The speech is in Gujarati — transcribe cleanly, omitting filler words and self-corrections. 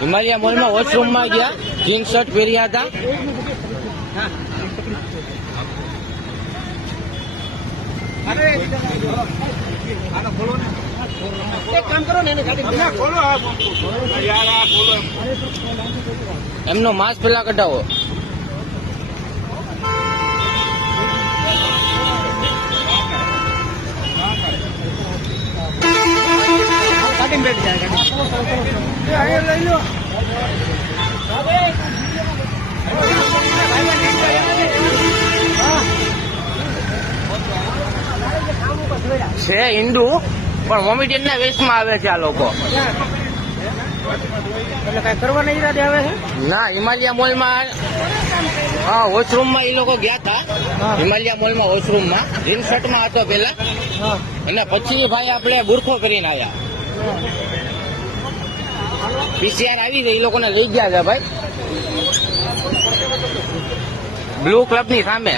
હિમાલયા મોલમાં વોશરૂમમાં ગયા, જીન્સ શર્ટ પહેર્યા હતા. એમનો માસ્ક પેલા કઢાવો. છે હિન્દુ પણ વોમિટિયન ના વેશમાં આવે છે આ લોકો. એટલે કઈ કરવાના ઈરાદે આવે છે? ના, હિમાલયા મોલમાં હા વોશરૂમમાં એ લોકો ગયા હતા. હિમાલયા મોલમાં વોશરૂમમાં જીન્સ શર્ટમાં હતો પેલા, અને પછી ભાઈ આપણે બુરખો કરીને આવ્યા. પીસીઆર આવી ગઈ, એ લોકોને લઈ ગયા છે ભાઈ બ્લુ ક્લબ ની સામે.